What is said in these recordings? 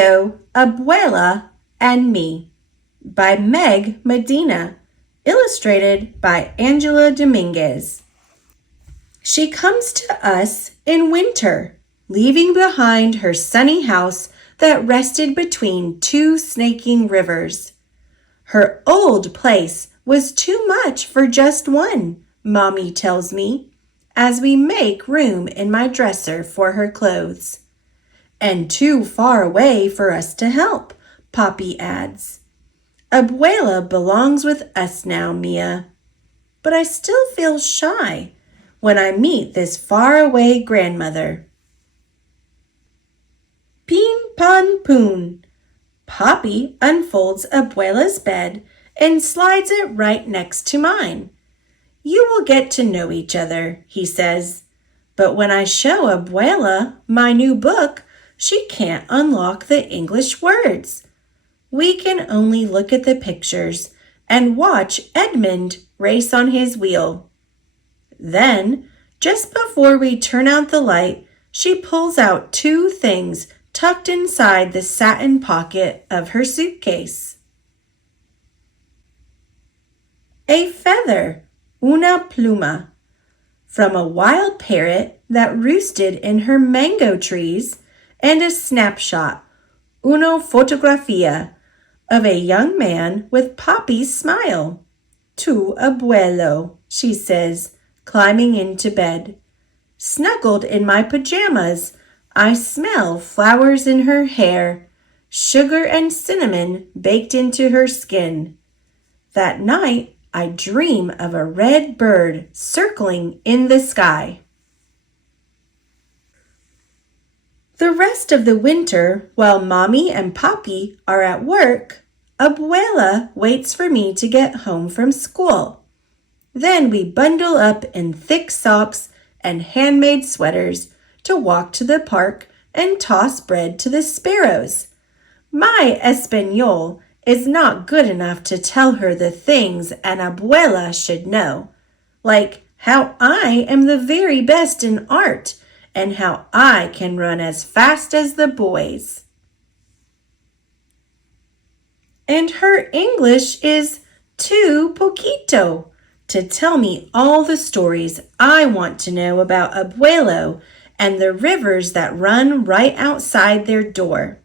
Mango, Abuela, and Me by Meg Medina, illustrated by Angela Dominguez. She comes to us in winter, leaving behind her sunny house that rested between two snaking rivers. Her old place was too much for just one, Mommy tells me, as we make room in my dresser for her clothes. And too far away for us to help, Poppy adds. Abuela belongs with us now, Mia. But I still feel shy when I meet this faraway grandmother. Peen Pon Poon. Poppy unfolds Abuela's bed and slides it right next to mine. You will get to know each other, he says. But when I show Abuela my new book, she can't unlock the English words. We can only look at the pictures and watch Edmund race on his wheel. Then, just before we turn out the light, she pulls out two things tucked inside the satin pocket of her suitcase. A feather, una pluma, from a wild parrot that roosted in her mango trees, and a snapshot, una fotografia, of a young man with Poppy's smile. Tu abuelo, she says, climbing into bed. Snuggled in my pajamas, I smell flowers in her hair, sugar and cinnamon baked into her skin. That night, I dream of a red bird circling in the sky. The rest of the winter, while Mommy and Poppy are at work, Abuela waits for me to get home from school. Then we bundle up in thick socks and handmade sweaters to walk to the park and toss bread to the sparrows. My Espanol is not good enough to tell her the things an Abuela should know, like how I am the very best in art and how I can run as fast as the boys. And her English is too poquito to tell me all the stories I want to know about Abuelo and the rivers that run right outside their door.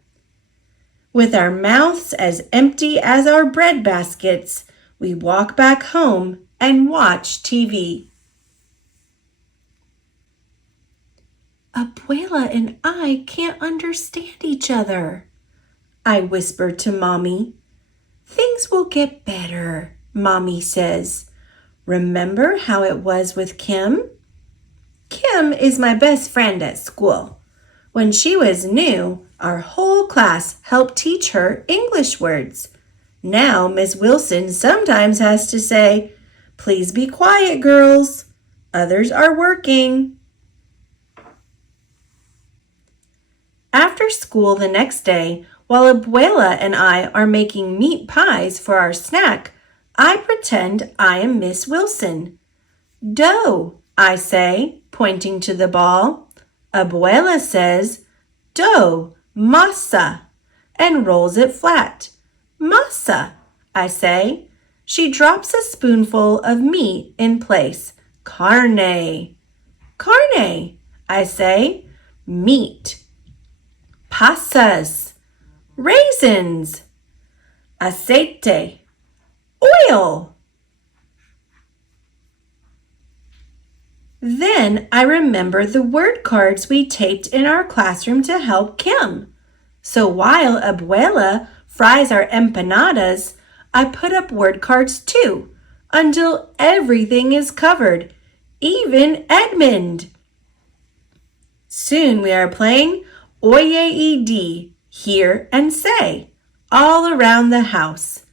With our mouths as empty as our bread baskets, we walk back home and watch TV. Abuela and I can't understand each other, I whisper to Mommy. Things will get better, Mommy says. Remember how it was with Kim? Kim is my best friend at school. When she was new, our whole class helped teach her English words. Now Miss Wilson sometimes has to say, "Please be quiet, girls. Others are working." After school the next day, while Abuela and I are making meat pies for our snack, I pretend I am Miss Wilson. Dough, I say, pointing to the ball. Abuela says, dough, masa, and rolls it flat. Masa, I say. She drops a spoonful of meat in place. Carne. Carne, I say. Meat. Pasas. Raisins. Aceite. Oil. Then I remember the word cards we taped in our classroom to help Kim. So while Abuela fries our empanadas, I put up word cards too, until everything is covered, even Edmund. Soon we are playing Oye hear and say, all around the house.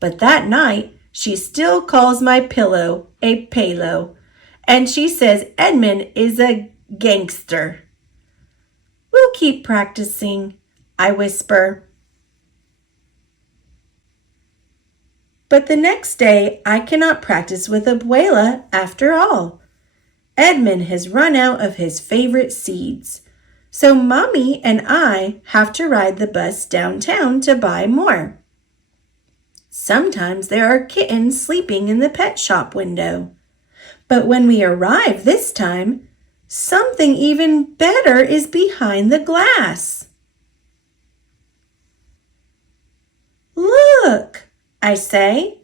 But that night, she still calls my pillow a palo, and she says Edmund is a gangster. We'll keep practicing, I whisper. But the next day, I cannot practice with Abuela after all. Edmund has run out of his favorite seeds. So Mommy and I have to ride the bus downtown to buy more. Sometimes there are kittens sleeping in the pet shop window. But when we arrive this time, something even better is behind the glass. Look, I say.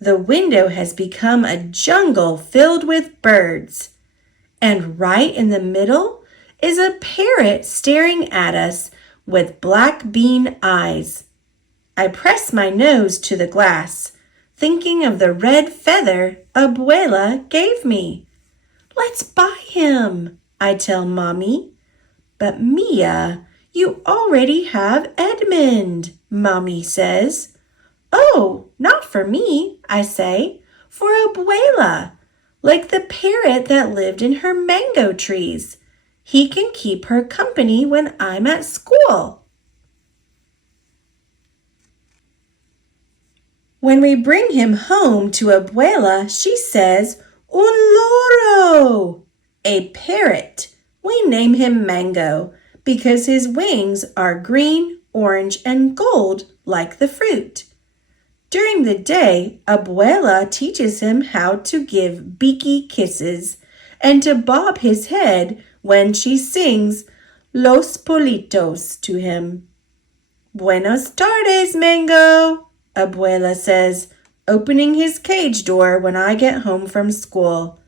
The window has become a jungle filled with birds. And right in the middle is a parrot staring at us with black bean eyes. I press my nose to the glass, thinking of the red feather Abuela gave me. Let's buy him, I tell Mommy. But Mia, you already have Edmund, Mommy says. Oh, not for me, I say, for Abuela, like the parrot that lived in her mango trees. He can keep her company when I'm at school. When we bring him home to Abuela, she says, Un loro, a parrot. We name him Mango because his wings are green, orange, and gold like the fruit. During the day, Abuela teaches him how to give beaky kisses and to bob his head when she sings Los Politos to him. Buenos tardes, Mango, Abuela says, opening his cage door when I get home from school.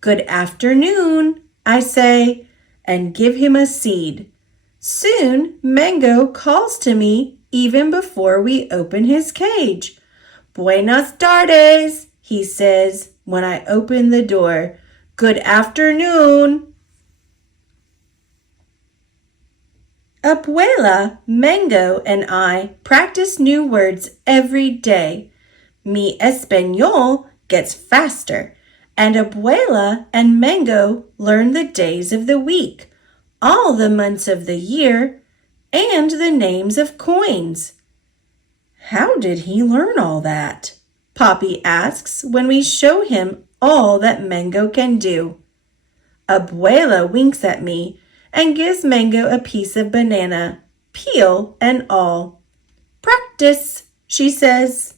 Good afternoon, I say, and give him a seed. Soon, Mango calls to me even before we open his cage. Buenas tardes, he says when I open the door. Good afternoon. Abuela, Mango, and I practice new words every day. Mi español gets faster, and Abuela and Mango learn the days of the week, all the months of the year, and the names of coins. How did he learn all that? Poppy asks when we show him all that Mango can do. Abuela winks at me and gives Mango a piece of banana, peel and all. Practice, she says.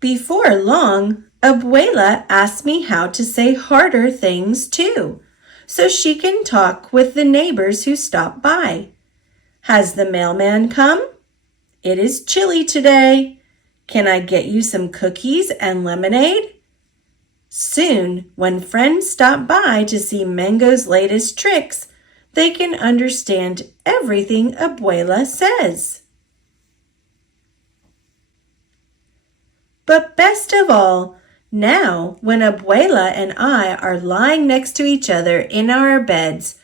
Before long, Abuela asks me how to say harder things too, so she can talk with the neighbors who stop by. Has the mailman come? It is chilly today. Can I get you some cookies and lemonade? Soon, when friends stop by to see Mango's latest tricks, they can understand everything Abuela says. But best of all, now when Abuela and I are lying next to each other in our beds,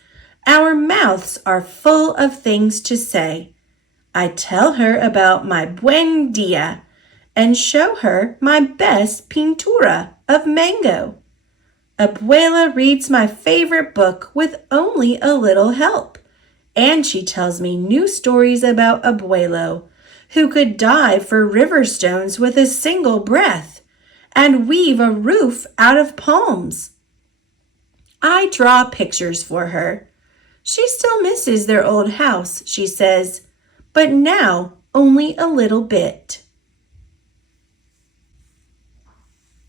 our mouths are full of things to say. I tell her about my buen dia and show her my best pintura of Mango. Abuela reads my favorite book with only a little help, and she tells me new stories about Abuelo, who could dive for river stones with a single breath and weave a roof out of palms. I draw pictures for her. She still misses their old house, she says, but now only a little bit.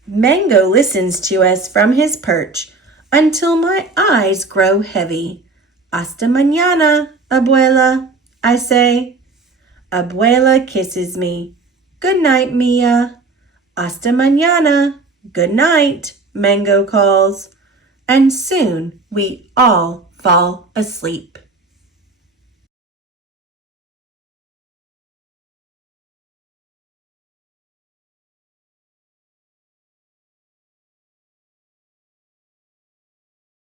Mango listens to us from his perch until my eyes grow heavy. Hasta mañana, Abuela, I say. Abuela kisses me. Good night, Mia. Hasta mañana. Good night, Mango calls. And soon we all fall asleep.